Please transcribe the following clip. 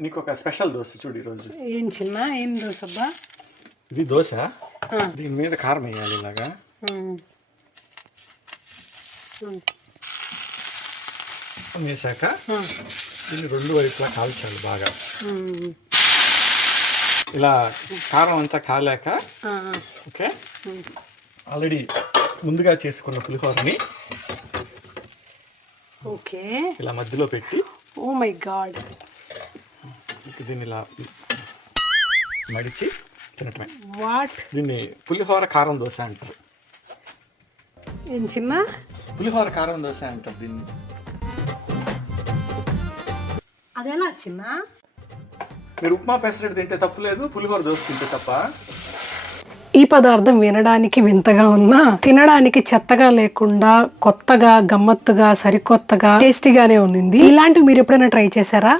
నీకు ఒక స్పెషల్ దోశ చూడు ఈరోజు. ఏం చిన్న ఏం దోశ అబ్బా? ఇది దోశ, దీని మీద కారం వేయాలి ఇలాగా. వేసాక దీన్ని రెండు వైపులా కాల్చాలి బాగా. ఇలా కారం అంతా కాలాక ఓకే, ఆల్రెడీ ముందుగా చేసుకున్న పులిహోరని ఓకే ఇలా మధ్యలో పెట్టి, ఓ మై గాడ్, దీన్ని ఇలా మడిచి తినటమే. వాట్? దీన్ని పులిహోర కారం దోశ అంటారు. ఏం చిన్న? పులిహోర కారం దోశ అంటారు దీన్ని. అదేనా చిన్న? మీరు ఉప్మా పెసరట్టు తింటే తప్పు లేదు, పులిహోర దోశ తింటే తప్ప. ఈ పదార్థం వినడానికి వింతగా ఉన్నా తినడానికి చెత్తగా లేకుండా కొత్తగా, గమ్మత్తుగా, సరికొత్తగా, టేస్టీగానే ఉంది. ఇలాంటివి మీరు ఎప్పుడైనా ట్రై చేశారా?